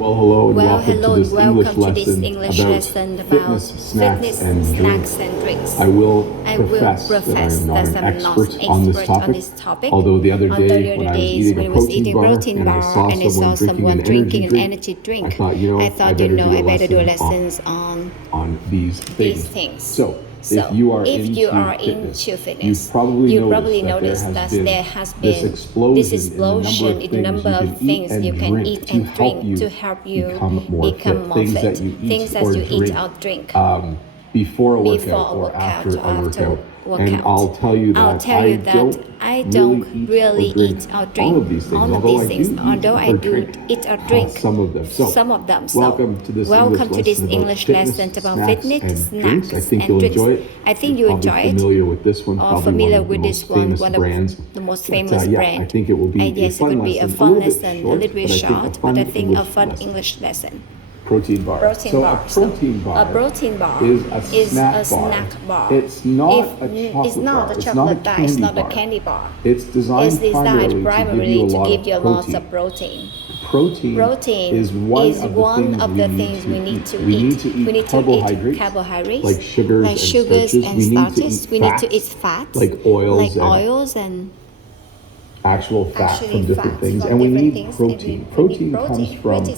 Well, hello and Well, welcome hello to and this welcome to English this lesson English about lesson about fitness, snacks, fitness, and snacks, drinks. and drinks. I will I will profess profess that I am not an expert on this topic, although the other day when I was eating a protein bar and I saw someone drinking an energy drink, I thought, I better do a lesson on these things. So, if you are into fitness, you've probably noticed that there has been this explosion in the number of things you can eat and drink to help you become more fit. Things that you eat or drink before a workout or after a workout. And I'll tell you that I don't really eat or drink all of these things, although I do eat or drink some of them. So, welcome to this English lesson about fitness, snacks, and drinks. I think you enjoy it. Familiar with this one, Or familiar with this one, one of the most famous brands. I think it will be yes, it would be a fun lesson, a little bit short, but I think a fun English lesson. Protein bar. A protein bar is a snack bar. It's not a chocolate bar. It's not a candy bar. It's designed primarily to give you lots of protein. Protein is one of the things we need to eat. We need to eat carbohydrates like sugars and starches. We need to eat fat like oils and actual fat from different things, and we need protein. Protein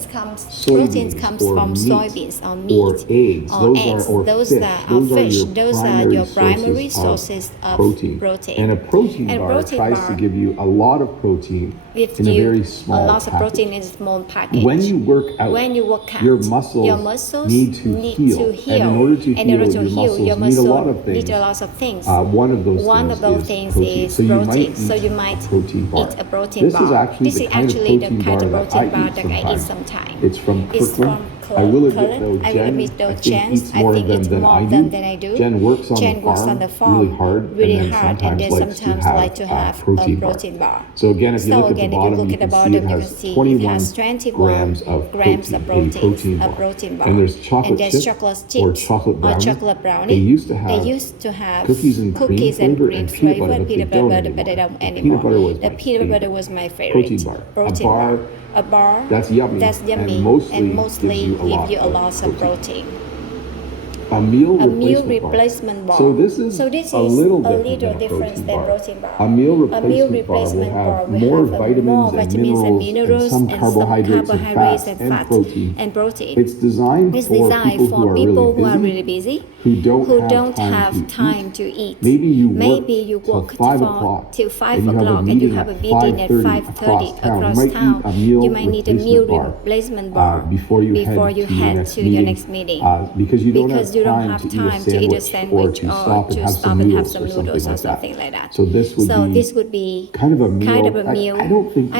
comes from soybeans or meat or eggs. Those are fish. Those are your primary sources of protein. And a protein bar tries to give you a lot of protein in a very small lots of protein in a small package. When you work out, your muscles need to heal. And in order to heal, your muscles need a lot of things. One of those things is protein. So you might eat a protein bar. This is actually the kind of protein bar that I eat sometimes. It's from Kirkland. I will admit though, Jen, I think it's more of them than I do. Jen works on the farm really hard, and then sometimes like to have a protein bar. So again, if you look at the bottom, you can see it has 21 grams of protein, a protein bar. And there's chocolate chips or chocolate brownie. They used to have cookies and cream flavor, peanut butter, but they don't anymore. The peanut butter was my favorite. Protein bar. A bar that's yummy and mostly give you a lot of protein. A meal replacement bar. So this is a little different than protein bar. A meal replacement bar will have more vitamins and minerals and some carbohydrates and fat and protein. It's designed for people who are really busy, who don't have time to eat. Maybe you work till 5 o'clock and you have a meeting at 5:30 across town. You might need a meal replacement bar before you head to your next meeting, because you don't have time to eat a sandwich or to stop and have some noodles or something like that. So this would be kind of a meal. I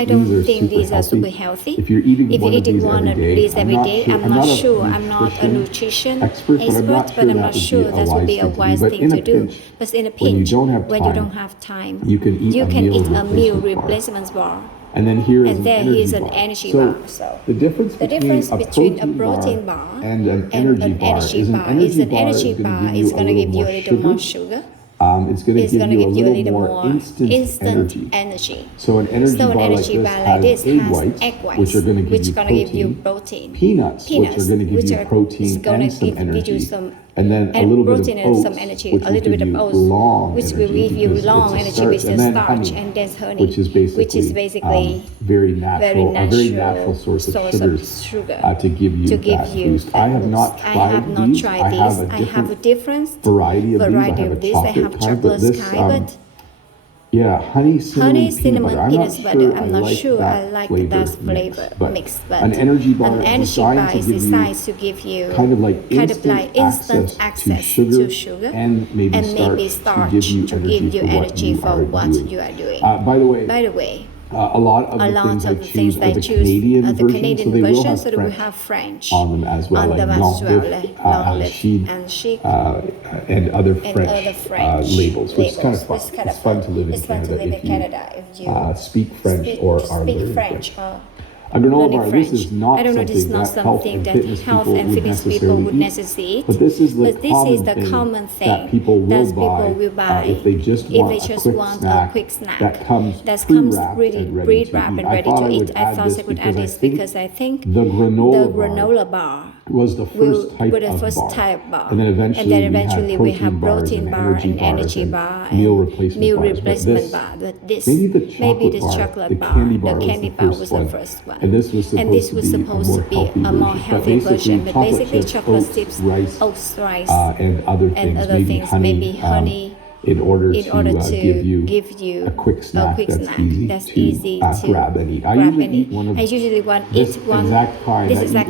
don't think these are super healthy. If you're eating one of these every day, I'm not sure. I'm not a nutrition expert, but I'm not sure that would be a wise thing to do. But in a pinch, when you don't have time, you can eat a meal replacement bar. And then here's an energy bar. So the difference between a protein bar and an energy bar is an energy bar is going to give you a little more sugar. It's going to give you a little more instant energy. So an energy bar like this has egg whites, which are going to give you protein. Peanuts, which are going to give you protein and some energy. And then a little bit of oats, some energy, which will give you long energy with the starch, and then honey, which is basically very natural source of sugar to give you that boost. I have not tried these. I have a different variety of these. I have chocolate sky, but honey, cinnamon, peanut butter. I'm not sure I like that flavor mix, but an energy bar is designed to give you kind of like instant access to sugar and maybe starch to give you energy for what you are doing. By the way, a lot of the things I choose are the Canadian version, so they will have French on them as well, like Long-Live and Chic, and other French labels, which is kind of fun. It's fun to live in Canada if you speak French or are learning French. A granola bar, French. this is not I don't know, this is not something something that health and fitness people would necessarily eat. But this is the common thing that people will buy if they just want a quick snack that comes pre-wrapped and ready to eat. I thought I would add this because I think the granola bar was the first type of bar. And then eventually we have protein bar and energy bar and meal replacement bar. But this, maybe the chocolate bar, the candy bar was the first one. And this was supposed to be a more healthy version. But basically chocolate chips, oats, rice, and other things, maybe honey, in order to give you a quick snack that's easy to grab and eat. I usually eat this exact kind. I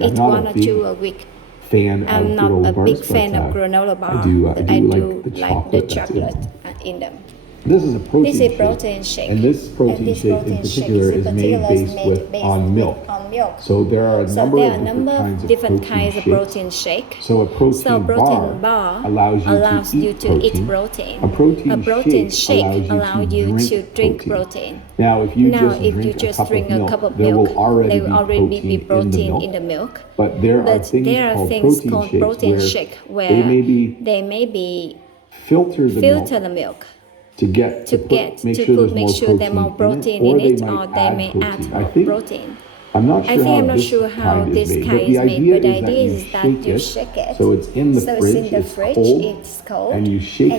eat one or two a week. I'm not a big fan of granola bar, but I do like the chocolate in them. This is a protein shake. And this protein shake in particular is made based on milk. So there are a number of different kinds of protein shake. So a protein bar allows you to eat protein. A protein shake allows you to drink protein. Now, if you just drink a cup of milk, there will already be protein in the milk. But there are things called protein shake where they may be filter the milk. To make sure there's more protein in it, or they may add more protein. I'm not sure how this kind is made, but the idea is that you shake it. So it's in the fridge, it's cold, and you shake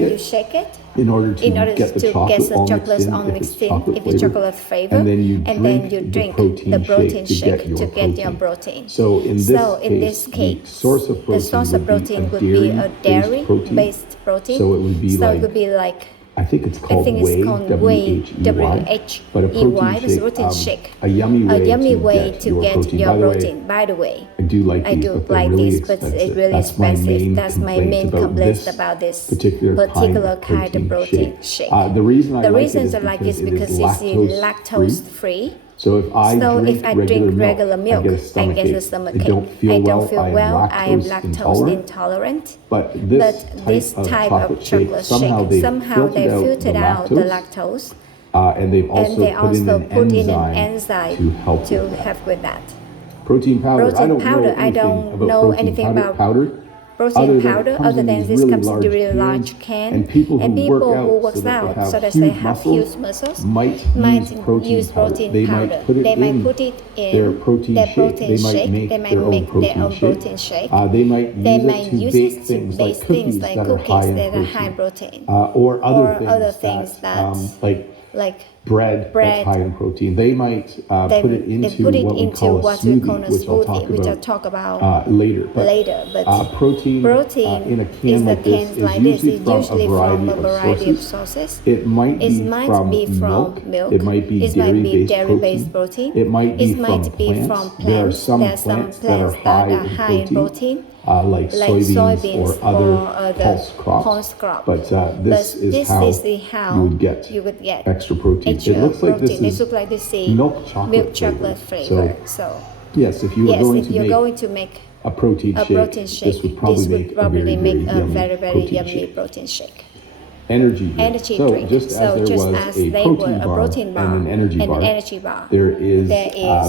it in order to get the chocolate all mixed in, if it's chocolate flavor, and then you drink the protein shake to get your protein. So in this case, the source of protein would be a dairy-based protein. So it would be like I think it's called whey, W-H-E-Y, but a protein shake. A yummy way to get your protein. By the way, I do like these, but it's really expensive. That's my main complaint about this particular kind of protein shake. The reason I like it is because it's lactose free. So if I drink regular milk, I get a stomachache. I don't feel well. I am lactose intolerant. But this type of chocolate shake, somehow they filtered out the lactose. And they've also put in an enzyme to help with that. Protein powder. I don't know anything about protein powder other than this comes in a really large can. And people who works out so that they have huge muscles might use protein powder. They might put it in their protein shake. They might make their own protein shake. They might use it to bake things like cookies that are high in protein. Or other things that like bread that's high in protein. They might put it into what we call a smoothie, which I'll talk about later. But protein in a can like this is usually from a variety of sources. It might be from milk. It might be dairy-based protein. It might be from plants. There are some plants that are high in protein. Like soybeans or other pulse crop. But this is how you would get extra protein. It looks like this is milk chocolate flavor. So yes, if you're going to make a protein shake, this would probably make a very, very yummy protein shake. Energy drink. Just as they were a protein bar and an energy bar, there is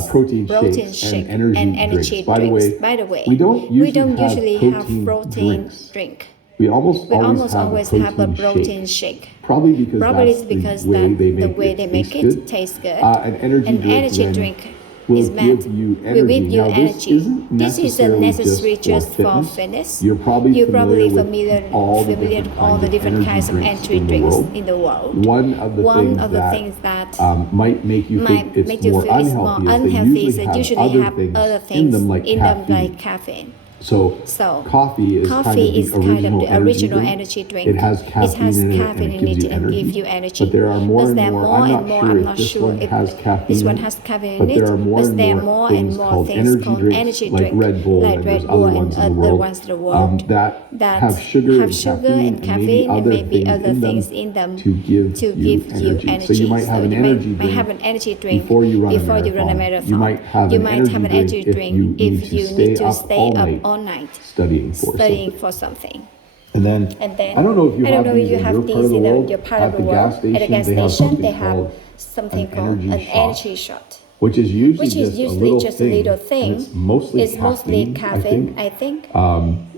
protein shake and energy drinks. By the way, we don't usually have protein drink. We almost always have a protein shake. Probably because that's the way they make it tastes good. An energy drink is meant to give you energy. This isn't necessary just for fitness. You're probably familiar with all the different kinds of energy drinks in the world. One of the things that might make you feel it's more unhealthy is they usually have other things in them like caffeine. So coffee is kind of the original energy drink. It has caffeine in it and gives you energy. But there are more and more. I'm not sure if this one has caffeine in it. But there are more and more things called energy drink, like Red Bull and other ones in the world that have sugar and caffeine and maybe other things in them to give you energy. So you might have an energy drink before you run a marathon. You might have an energy drink if you need to stay up all night studying for something. And then I don't know if you have these in your part of the world. At the gas station, they have something called an energy shot. which is usually which is just usually just a little and thing. it's mostly It's mostly caffeine, I I think.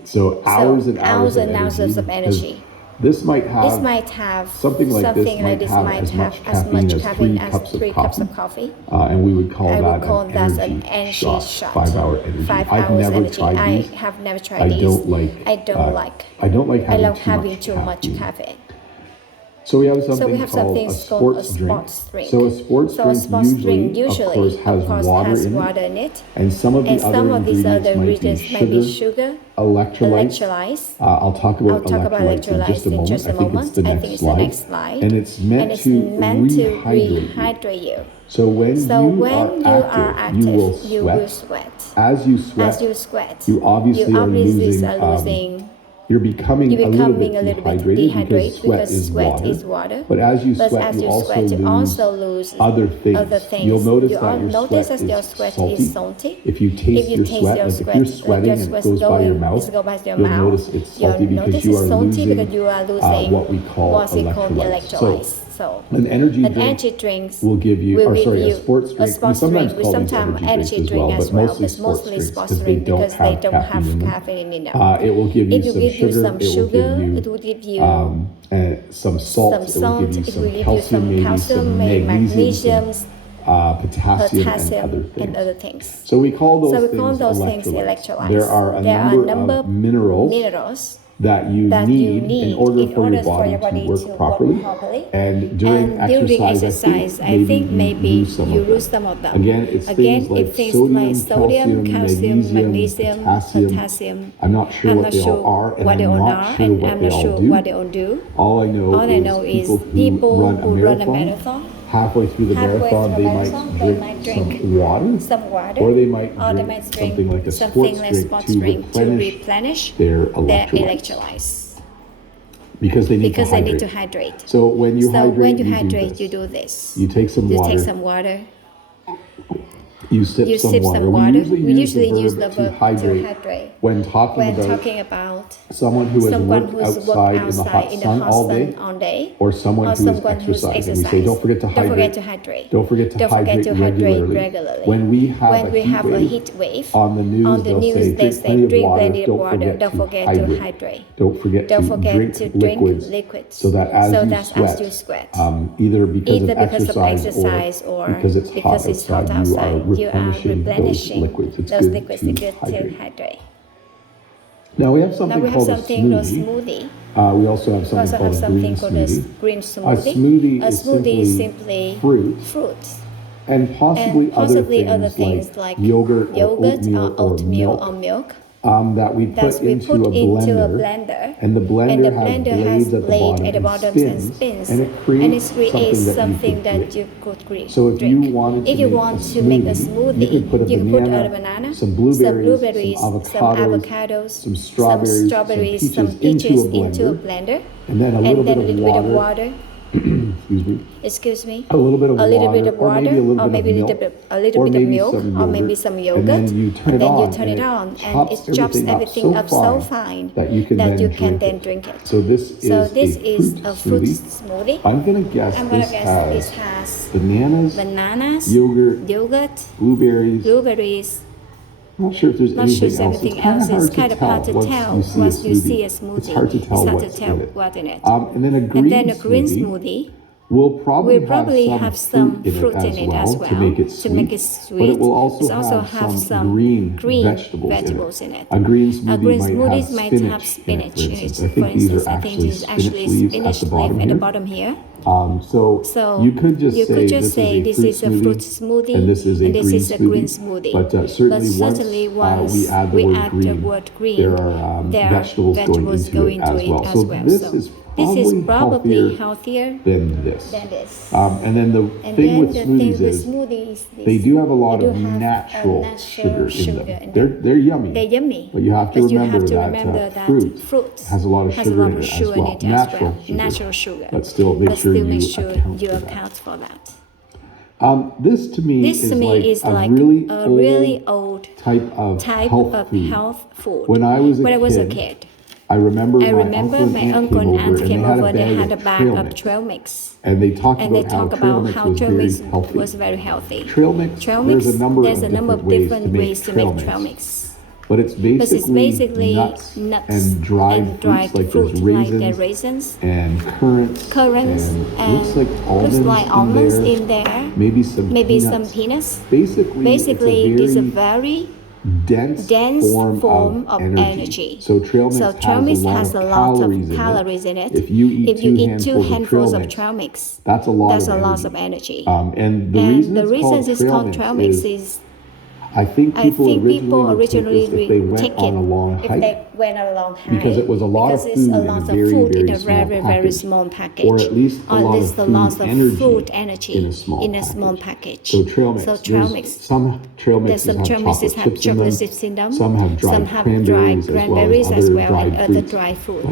So hours and hours and hours of because energy. This might have Something like this might have as much caffeine as 3 cups of coffee. And we would call I that would call an that energy an energy shot, shot. 5-hour energy. 5 I've hours never energy. tried I these. have never tried I these. don't like. I don't like. I don't like I having love too having much too much caffeine. caffeine. So we have something have called something a called a sports sports drink. drink. So a sports drink usually, of course, has water in it. And some of the other ingredients might be sugar, electrolytes. I'll talk about electrolytes in just a moment. I think it's the next slide. And it's meant to rehydrate you. So when you are active, you will sweat. As you sweat, you obviously are losing. You're becoming a little bit dehydrated because sweat is water. But as you sweat, you also lose other things. You'll notice that your sweat is salty. If you taste your sweat, like if you're sweating and it goes by your mouth, you'll notice it's salty because you are losing what we call electrolytes. So an energy drink will give you, a sports drink. We sometimes energy drink as well, but mostly sports drink because they don't have caffeine in them. It will give you some sugar. It will give you some salt. It will give you some calcium, maybe magnesium, potassium, and other things. So we call those things electrolytes. There are a number of minerals that you need in order for your body to work properly. And during exercise, I think maybe you lose some of them. Again, it's things like sodium, calcium, magnesium, potassium. I'm not sure what they all are, and I'm not sure what they all do. All I know is people who run a marathon. Halfway through the marathon, they might drink some water, or they might drink something like a sports drink to replenish their electrolytes. Because they need to hydrate. So when you hydrate, you do this. You take some water. You sip some water. We usually use the verb to hydrate when talking about someone who has worked outside in the hot sun all day, or someone who is exercising. We say, don't forget to hydrate. Don't forget to hydrate regularly. When we have a heat wave, on the news they say, drink plenty of water. Don't forget to hydrate. Don't forget to drink liquids. So that as you sweat, either because of exercise or because it's hot outside, you are replenishing those liquids to hydrate. Now we have something called a smoothie. We also have something called a green smoothie. A smoothie is simply fruit. And possibly other things like yogurt or oatmeal or milk. That we put into a blender, and the blender has blades at the bottom and spins, and it creates something that you could drink. So if you want to make a smoothie, you can put a banana, some blueberries, some avocados, some strawberries, some peaches into a blender, and then a little bit of water. Excuse me. A little bit of water, or maybe a little bit of milk, or maybe some yogurt, and then you turn it on, and it chops everything up so fine that you can then drink it. So this is a fruit smoothie. I'm gonna guess this has bananas, yogurt, blueberries. I'm not sure if there's anything else. It's kind of hard to tell once you see a smoothie. It's hard to tell what's in it. And then a green smoothie will probably have some fruit in it as well to make it sweet. But it will also have some green vegetables in it. A green smoothie might have spinach in it, for instance. I think it's actually spinach leaf at the bottom here. So you could just say this is a fruit smoothie and this is a green smoothie. But certainly once we add the word green, there are vegetables going into it as well. So this is probably healthier than this. And then the thing with smoothies is they do have a lot of natural sugar in them. They're yummy. But you have to remember that fruit has a lot of sugar in it as well. Natural sugar. But still make sure you account for that. This to me is like a really old type of health food. When I was a kid, I remember my uncle and aunt came over. They had a bag of trail mix. And they talked about how trail mix was very healthy. Trail mix, there's a number of different ways to make trail mix. But it's basically nuts and dried fruits like there's raisins and currants and looks like almonds in there. Maybe some peanuts. Basically, it's a very dense form of energy. So trail mix has a lot of calories in it. If you eat two handfuls of trail mix, that's a lot of energy. And the reason it's called trail mix is I think people originally take it if they went on a long hike because it was a lot of food in a very small package, or at least a lot of food energy in a small package. So trail mix. Some trail mixes have chocolate chips in them. Some have dried cranberries as well and other dry fruit.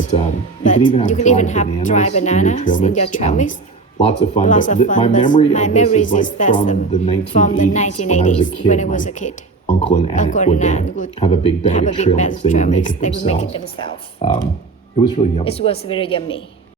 But you can even have dry bananas in your trail mix. Lots of fun. My memory is that from the 1980s when I was a kid. Uncle and aunt would have a big bag of trail mix. They would make it themselves. themselves. It was really yummy. It was very yummy.